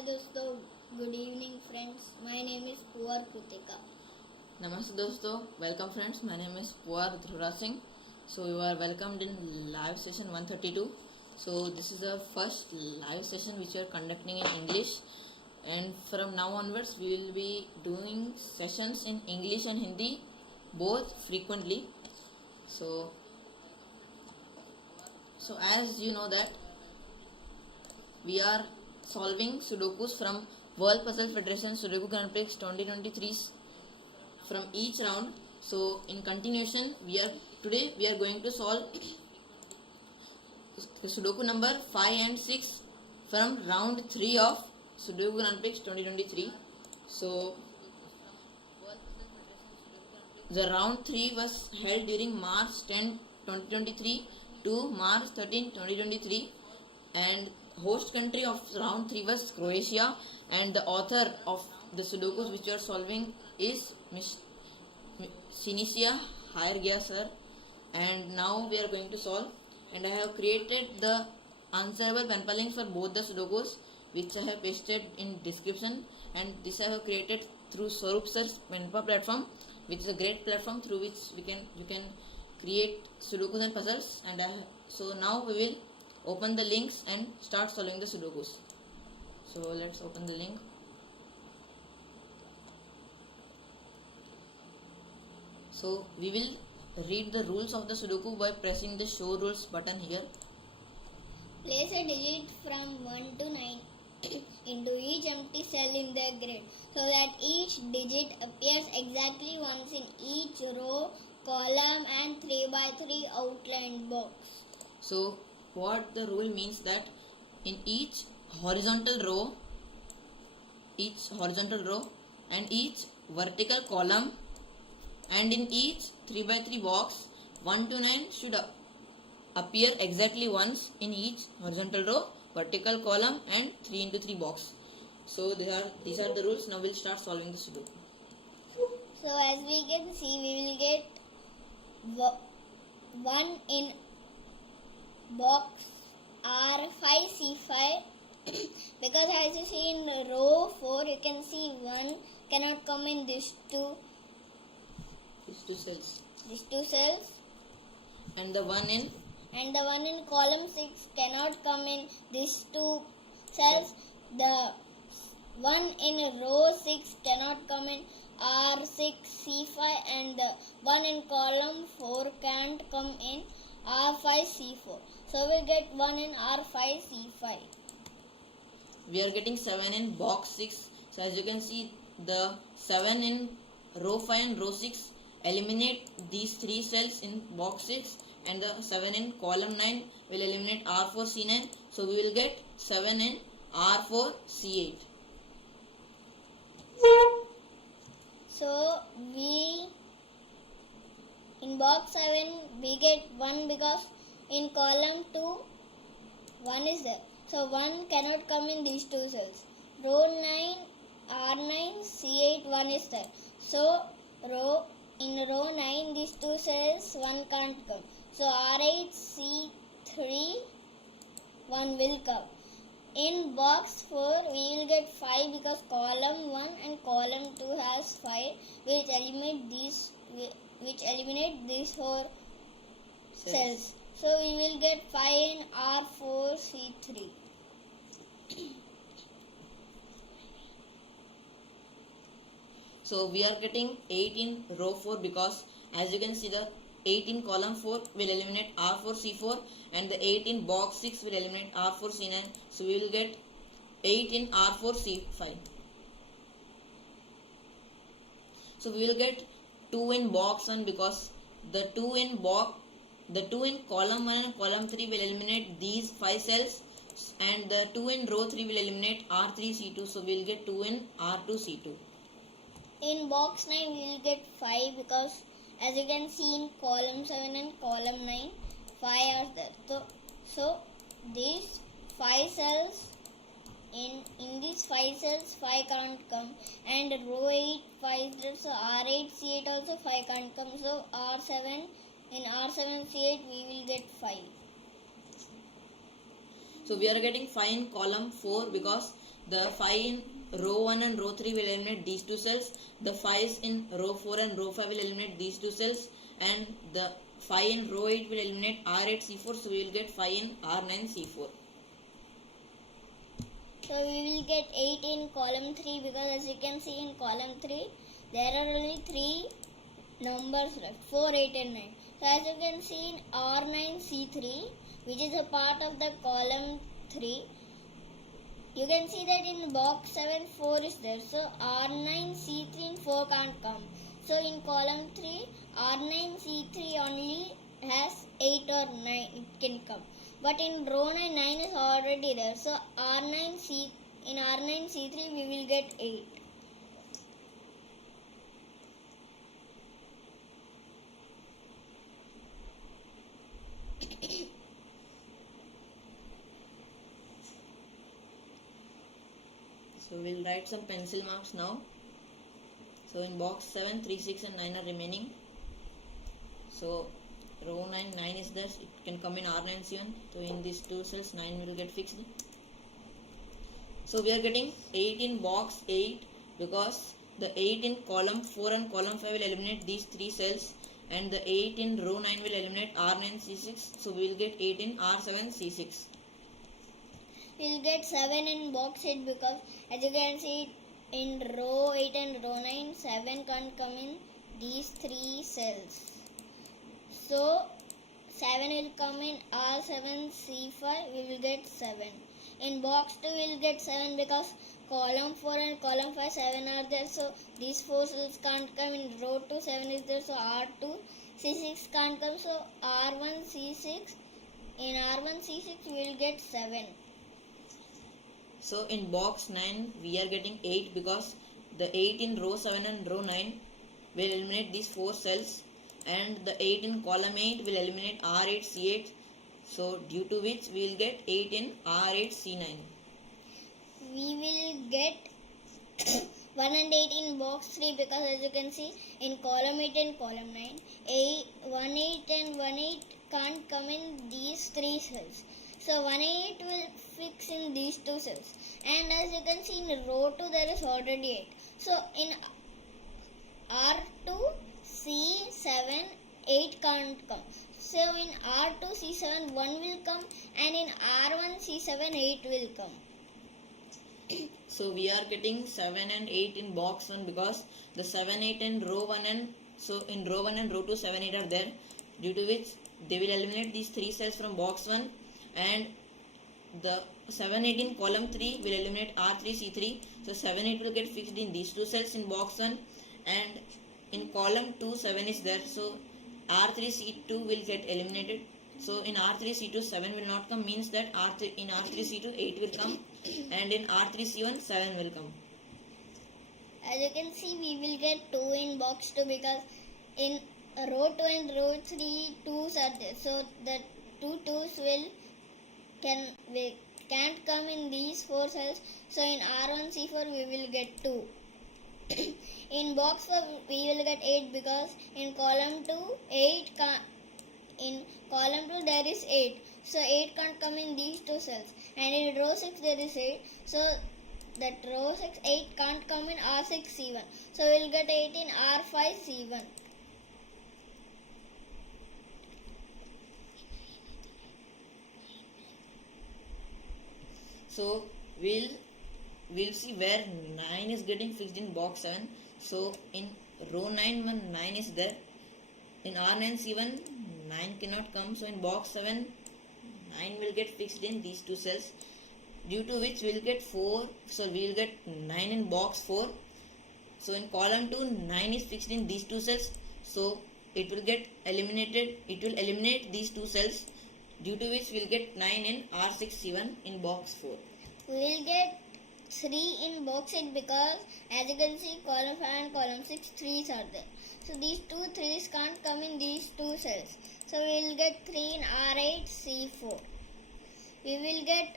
Namaste दोस्तों, good evening friends. My name is Puwar Kritika. Namaste dosto, welcome friends. My name is Puwar Dhairyapalsinh. So you are welcomed in live session 132. So this is the first live session which we are conducting in English, and from now onwards we will be doing sessions in English and Hindi both frequently. So as you know that we are solving Sudokus from World Puzzle Federation Sudoku Grand Prix 2023 from each round. So in continuation, today we are going to solve the Sudoku number 5 and 6 from round 3 of Sudoku Grand Prix 2023. So the round 3 was held during March 10, 2023 to March 13, 2023, and host country of round 3 was Croatia, and the author of the Sudokus which we are solving is Siniša, Hrga sir. And now we are going to solve, and I have created the Answerable Penpa link for both the Sudokus which I have pasted in description, and this I have created through Swarup sir's Penpa platform, which is a great platform through which you can create Sudokus and puzzles. And so now we will open the links and start solving the Sudokus. So let's open the link. So we will read the rules of the Sudoku by pressing the show rules button here. Place a digit from 1 to 9 into each empty cell in the grid so that each digit appears exactly once in each row, column and 3x3 outlined box. So what the rule means that in each horizontal row and each vertical column and in each 3x3 box, 1 to 9 should appear exactly once in each horizontal row, vertical column and 3 into 3 box. So these are the rules. Now we'll start solving the Sudoku. So as we can see, we will get 1 in box R5C5 because as you see in row 4 you can see 1 cannot come in these two cells, and the one in column 6 cannot come in these two cells. The one in row 6 cannot come in R6C5, and the one in column 4 can't come in R5C4. So we get 1 in R5C5. We are getting 7 in box 6. So as you can see, the 7 in row 5 and row 6 eliminate these 3 cells in box 6, and the 7 in column 9 will eliminate R4C9. So we will get 7 in R4C8. So in box 7 we get 1 because in column 2 1 is there. So 1 cannot come in these two cells. Row 9 R9 C8 1 is there. So in row 9 these two cells 1 can't come. So R8 C3 1 will come. In box 4 we will get 5 because column 1 and column 2 has 5 which eliminate these 4 cells. So we will get 5 in R4C3. So we are getting 8 in row 4 because as you can see the 8 in column 4 will eliminate R4C4, and the 8 in box 6 will eliminate R4C9. So we will get 8 in R4C5. So we will get 2 in box 1 because the 2 in column 1 and column 3 will eliminate these 5 cells, and the 2 in row 3 will eliminate R3C2. So we will get 2 in R2C2. In box 9 we will get 5 because as you can see in column 7 and column 9 5 are there. So these 5 cells in these 5 cells 5 can't come, and row 8 5 is there. So R8 C8 also 5 can't come. So in R7 C8 we will get 5. So we are getting 5 in column 4 because the 5 in row 1 and row 3 will eliminate these two cells. The 5s in row 4 and row 5 will eliminate these two cells, and the 5 in row 8 will eliminate R8 C4, so we will get 5 in R9 C4. So we will get 8 in column 3, because as you can see in column 3 there are only 3 numbers left, 4, 8 and 9. So as you can see in R9 C3, which is a part of the column 3, you can see that in box 7 4 is there. So R9 C3 and 4 can't come. So in column 3 R9 C3 only has 8 or 9 it can come. But in row 9 is already there. So in R9 C3 we will get 8. So we'll write some pencil marks now. So in box 7, 3, 6 and 9 are remaining. So row 9 is there. It can come in R9 C1. So in these two cells 9 will get fixed. So we are getting 8 in box 8, because the 8 in column 4 and column 5 will eliminate these 3 cells, and the 8 in row 9 will eliminate R9 C6. So we will get 8 in R7 C6. We will get 7 in box 8, because as you can see in row 8 and row 9 7 can't come in these 3 cells. So 7 will come in R7 C5, we will get 7. In box 2 we will get 7, because column 4 and column 5 7 are there, so these 4 cells can't come. In row 2 7 is there, so R2 C6 can't come, so R1 C6. In R1 C6 we will get 7. So in box 9 we are getting 8, because the 8 in row 7 and row 9 will eliminate these 4 cells, and the 8 in column 8 will eliminate R8 C8. So due to which we will get 8 in R8 C9. We will get 1 and 8 in box 3, because as you can see in column 8 and column 9 1 8 and 1 8 can't come in these 3 cells. So 1 8 will fix in these 2 cells, and as you can see in row 2 there is already 8. So in R2 C7 8 can't come. So in R2 C7 1 will come, and in R1 C7 8 will come. So we are getting 7 and 8 in box 1, because the 7 8 in row 1 and so in row 1 and row 2 7 8 are there, due to which they will eliminate these 3 cells from box 1, and the 7 8 in column 3 will eliminate R3 C3. So 7 8 will get fixed in these 2 cells in box 1, and in column 2 7 is there, so R3 C2 will get eliminated. So in R3 C2 7 will not come, means that in R3 C2 8 will come, and in R3 C1 7 will come. As you can see we will get 2 in box 2, because in row 2 and row 3 2's are there, so the 2 2's can't come in these 4 cells. So in R1 C4 we will get 2. In box 4 we will get 8, because in column 2 8 in column 2 there is 8, so 8 can't come in these 2 cells, and in row 6 there is 8, so that row 6 8 can't come in R6 C1, so we will get 8 in R5 C1. So we'll see where 9 is getting fixed in box 7. So in row 9 when 9 is there, in R9 C1 9 cannot come, so in box 7 9 will get fixed in these 2 cells, due to which we will get 4. So we will get 9 in box 4. So in column 2 9 is fixed in these 2 cells, so it will get eliminated. It will eliminate these 2 cells, due to which we will get 9 in R6 C1 in box 4. We will get 3 in box 8, because as you can see column 5 and column 6 3's are there, so these 2 3's can't come in these 2 cells, so we will get 3 in R8 C4. We will get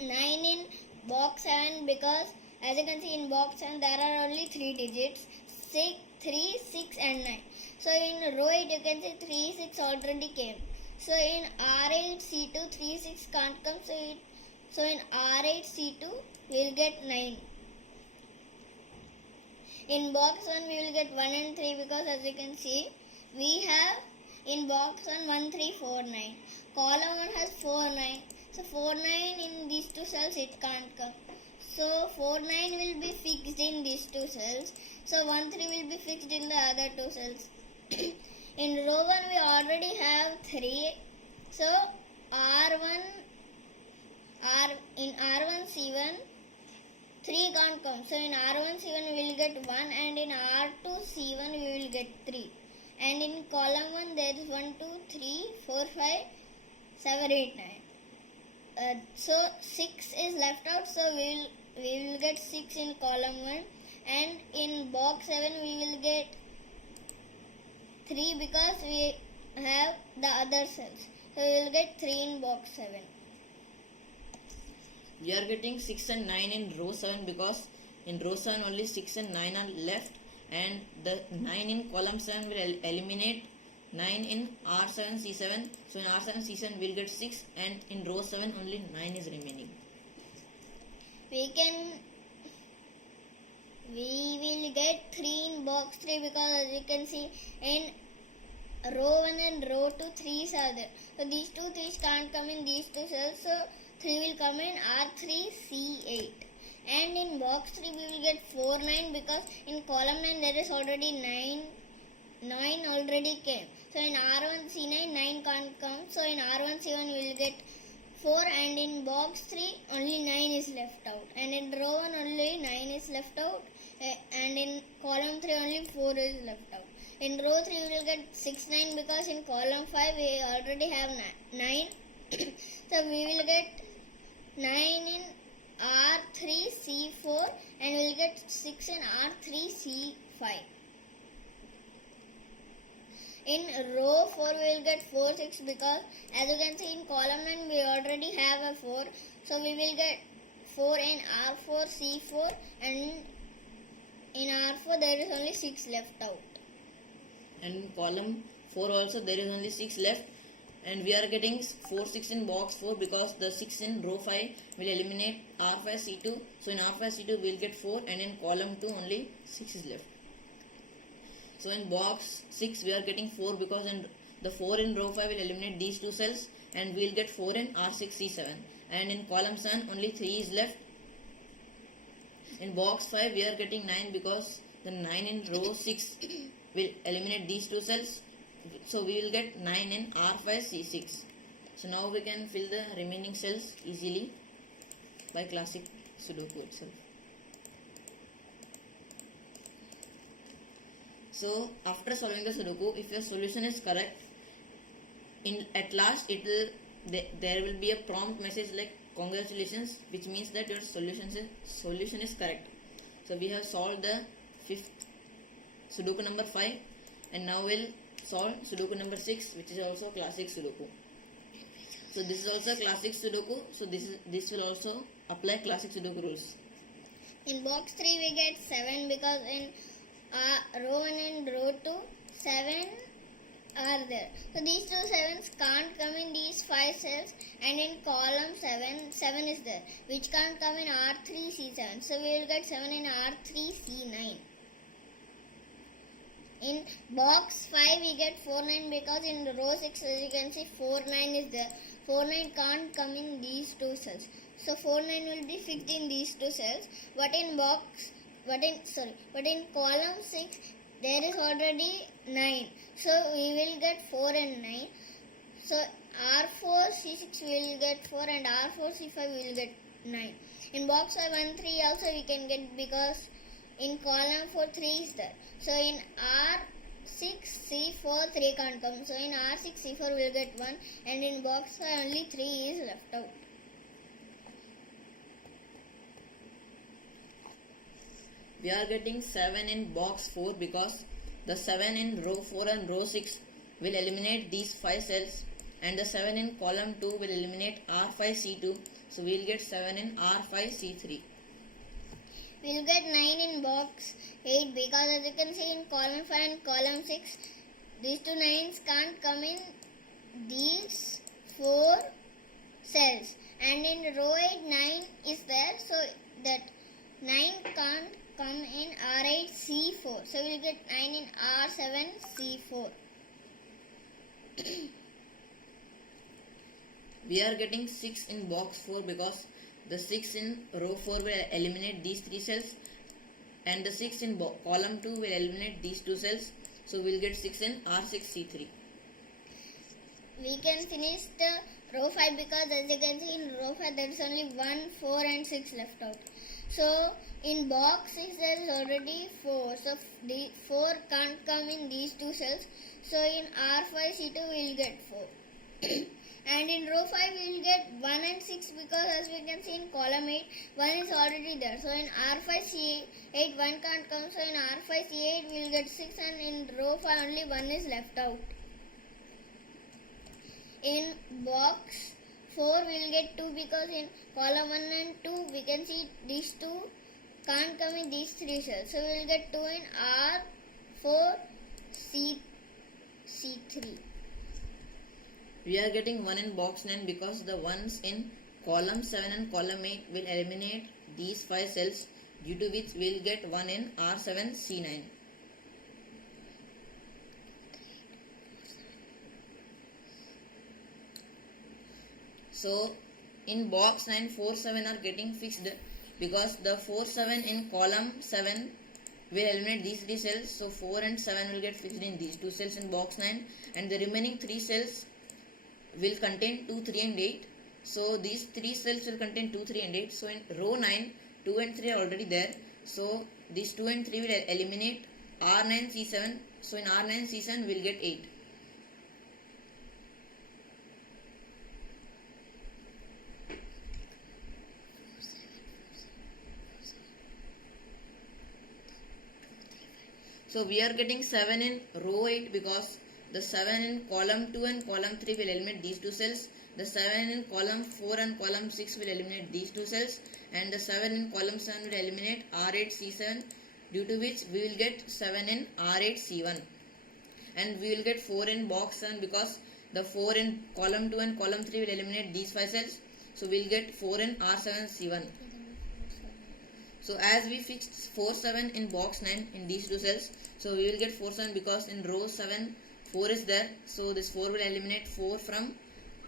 9 in box 7, because as you can see in box 7 there are only 3 digits, 3 6 and 9. So in row 8 you can see 3 6 already came, so in R8 C2 3 6 can't come, So in R8 C2 we will get 9. In box 1 we will get 1 and 3 because as you can see we have in box 1 1 3 4 9. Column 1 has 4 9. So 4 9 in these two cells it can't come. So 4 9 will be fixed in these two cells. So 1 3 will be fixed in the other two cells. In row 1 we already have 3. So in R1 C1 3 can't come. So in R1 C1 we will get 1 and in R2 C1 we will get 3. And in column 1 there is 1, 2, 3, 4, 5, 7, 8, 9. So 6 is left out, so we will get 6 in column 1 and in box 7 we will get 3 because we have the other cells. So we will get 3 in box 7. We are getting 6 and 9 in row 7 because in row 7 only 6 and 9 are left, and the 9 in column 7 will eliminate 9 in R7 C7. So in R7 C7 we will get 6 and in row 7 only 9 is remaining. We will get 3 in box 3 because as you can see in row 1 and row 2 3's are there. So these two 3's can't come in these two cells. So 3 will come in R3 C8. And in box 3 we will get 4 9 because in column 9 there is already 9 already came. So in R1 C9 9 can't come. So in R1 C1 we will get 4 and in box 3 only 9 is left out. And in row 1 only 9 is left out. And in column 3 only 4 is left out. In row 3 we will get 6 9 because in column 5 we already have 9. So we will get 9 in R3 C4 and we will get 6 in R3 C5. In row 4 we will get 4 6 because as you can see in column 9 we already have a 4. So we will get 4 in R4 C4 and in R4 there is only 6 left out. And in column 4 also there is only 6 left, and we are getting 4 6 in box 4 because the 6 in row 5 will eliminate R5 C2. So in R5 C2 we will get 4 and in column 2 only 6 is left. So in box 6 we are getting 4 because in the 4 in row 5 will eliminate these two cells and we will get 4 in R6 C7. And in column 7 only 3 is left. In box 5 we are getting 9 because the 9 in row 6 will eliminate these two cells. So we will get 9 in R5 C6. So now we can fill the remaining cells easily by classic Sudoku itself. So after solving the Sudoku, if your solution is correct, at last there will be a prompt message like congratulations, which means that your solution is correct. So we have solved the fifth Sudoku number 5, and now we'll solve Sudoku number 6, which is also classic Sudoku. So this is also classic Sudoku. So this will also apply classic Sudoku rules. In box 3 we get 7 because in row 1 and row 2 7 are there. So these two 7's can't come in these 5 cells, and in column 7 is there, which can't come in R3 C7. So we will get 7 in R3 C9. In box 5 we get 4 9 because in row 6 as you can see 4 9 is there. 4 9 can't come in these two cells. So 4 9 will be fixed in these two cells. But in column 6 there is already 9. So we will get 4 and 9. So R4 C6 we will get 4 and R4 C5 we will get 9. In box 5 1 3 also we can get because in column 4 3 is there. So in R6 C4 3 can't come. So in R6 C4 we will get 1, and in box 5 only 3 is left out. We are getting 7 in box 4 because the 7 in row 4 and row 6 will eliminate these 5 cells, and the 7 in column 2 will eliminate R5 C2. So we will get 7 in R5 C3. We will get 9 in box 8 because as you can see in column 5 and column 6 these two 9's can't come in these 4 cells, and in row 8 9 is there, so that 9 can't come in R8 C4, so we'll get 9 in R7 C4. We are getting 6 in box 4 because the 6 in row 4 will eliminate these 3 cells, and the 6 in column 2 will eliminate these 2 cells, so we'll get 6 in R6 C3. We can finish the row 5 because as you can see in row 5 there is only 1, 4 and 6 left out. So in box 6 there is already 4, so the 4 can't come in these 2 cells, so in R5 C2 we will get 4. And in row 5 we will get 1 and 6 because as we can see in column 8 1 is already there, so in R5 C8 1 can't come, so in R5 C8 we will get 6, and in row 5 only 1 is left out. In box 4 we will get 2 because in column 1 and 2 we can see these 2 can't come in these 3 cells, so we will get 2 in R4 C3. We are getting 1 in box 9 because the ones in column 7 and column 8 will eliminate these 5 cells, due to which we will get 1 in R7 C9. So in box 9 4, 7 are getting fixed because the 4, 7 in column 7 will eliminate these 3 cells, so 4 and 7 will get fixed in these 2 cells in box 9, and the remaining 3 cells will contain 2, 3 and 8. So these 3 cells will contain 2, 3 and 8. So in row 9, 2 and 3 are already there. So these 2 and 3 will eliminate R9 C7. So in R9 C7 we will get 8. So we are getting 7 in row 8 because the 7 in column 2 and column 3 will eliminate these 2 cells. The 7 in column 4 and column 6 will eliminate these 2 cells. And the 7 in column 7 will eliminate R8 C7, due to which we will get 7 in R8 C1. And we will get 4 in box 7 because the 4 in column 2 and column 3 will eliminate these 5 cells. So we will get 4 in R7 C1. So as we fixed 4, 7 in box 9 in these 2 cells, so we will get 4, 7 because in row 7 4 is there, so this 4 will eliminate 4 from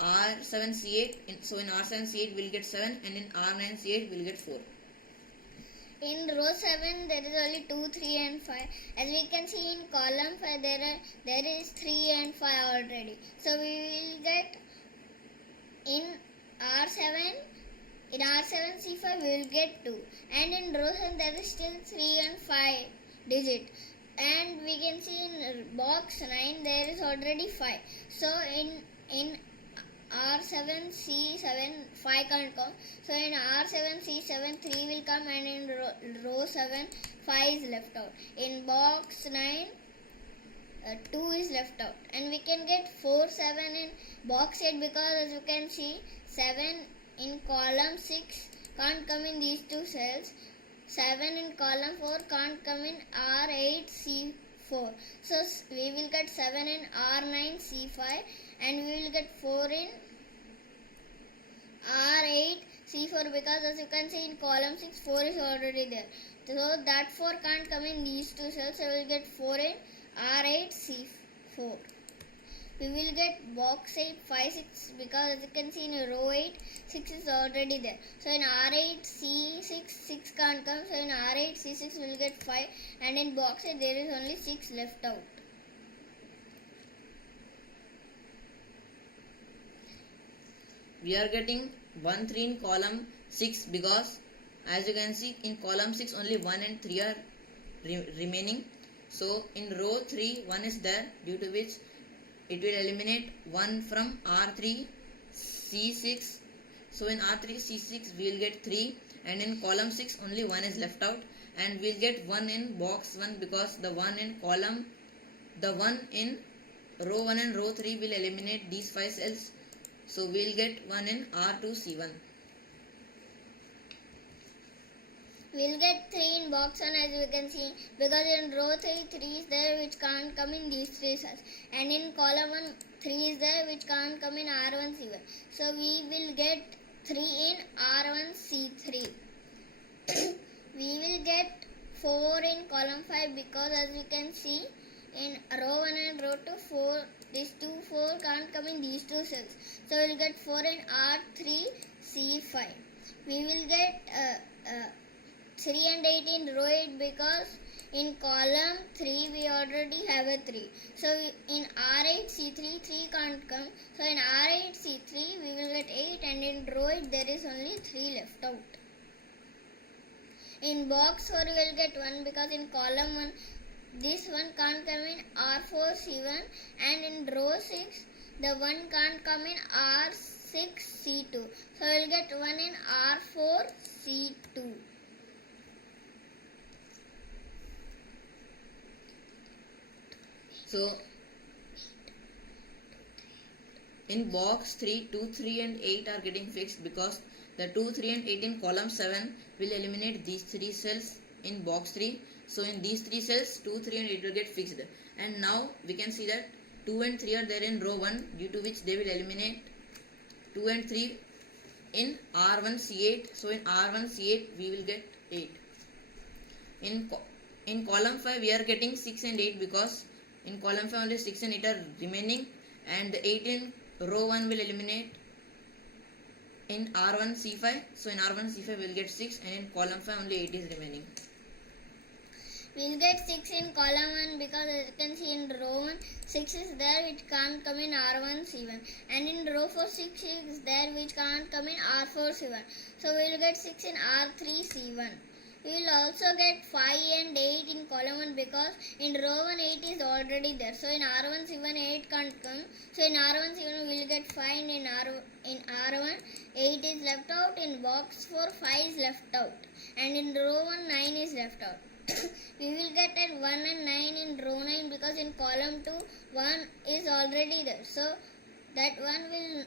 R7 C8, so in R7 C8 we will get 7, and in R9 C8 we will get 4. In row 7 there is only 2, 3 and 5. As we can see in column 5 there is 3 and 5 already. So we will get in R7 C5 we will get 2, and in row 7 there is still 3 and 5 digit. And we can see in box 9 there is already 5. So in R7 C7 5 can't come. So in R7 C7 3 will come, and in row 7 5 is left out. In box 9 2 is left out, and we can get 4, 7 in box 8 because as you can see 7 in column 6 can't come in these 2 cells. 7 in column 4 can't come in R8 C4. So we will get 7 in R9 C5, and we will get 4 in R8 C4 because as you can see in column 6 4 is already there. So that 4 can't come in these 2 cells, so we will get 4 in R8 C4. We will get box 8 5, 6 because as you can see in row 8 6 is already there. So in R8 C6 6 can't come, so in R8 C6 we will get 5, and in box 8 there is only 6 left out. We are getting 1, 3 in column 6 because as you can see in column 6 only 1 and 3 are remaining. So in row 3 1 is there, due to which it will eliminate 1 from R3 C6. So in R3 C6 we will get 3, and in column 6 only 1 is left out, and we will get 1 in box 1 because the 1 in row 1 and row 3 will eliminate these 5 cells. So we will get 1 in R2 C1. We'll get 3 in box 1 as we can see, because in row 3, 3 is there which can't come in these 3 cells, and in column 1, 3 is there which can't come in R1 C1. So we will get 3 in R1 C3. We will get 4 in column 5, because as we can see in row 1 and row 2, 4, these 4 can't come in these 2 cells. So we'll get 4 in R3 C5. We will get 3 and 8 in row 8, because in column 3 we already have a 3. So in R8 C3, 3 can't come. So in R8 C3 we will get 8, and in row 8 there is only 3 left out. In box 4 we will get 1, because in column 1 this one can't come in R4 C1, and in row 6 the 1 can't come in R6 C2. So we will get 1 in R4 C2. So in box 3, 2, 3 and 8 are getting fixed, because the 2, 3 and 8 in column 7 will eliminate these 3 cells in box 3. So in these 3 cells, 2, 3 and 8 will get fixed. And now we can see that 2 and 3 are there in row 1, due to which they will eliminate 2 and 3 in R1 C8. So in R1 C8 we will get 8. In column 5 we are getting 6 and 8, because in column 5 only 6 and 8 are remaining, and the 8 in row 1 will eliminate in R1 C5. So in R1 C5 we will get 6, and in column 5 only 8 is remaining. We will get 6 in column 1, because as you can see in row 1, 6 is there which can't come in R1 C1, and in row 4, 6 is there which can't come in R4 C1. So we will get 6 in R3 C1. We will also get 5 and 8 in column 1, because in row 1 8 is already there. So in R1 C1 8 can't come. So in R1 C1 we will get 5, and in R1 8 is left out. In box 4 5 is left out, and in row 1 9 is left out. We will get at 1 and 9 in row 9, because in column 2 1 is already there. So that one will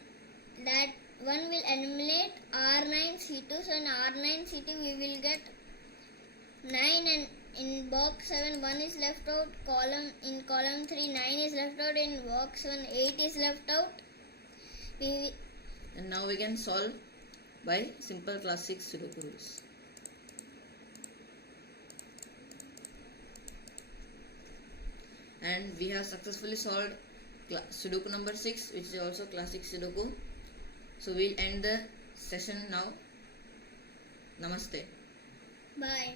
eliminate R9 C2. So in R9 C2 we will get 9, and in box 7 1 is left out. In column 3 9 is left out. In box 1 8 is left out. And now we can solve by simple class 6 Sudoku rules. And we have successfully solved Sudoku number 6, which is also classic Sudoku. So we'll end the session now. Namaste. Bye.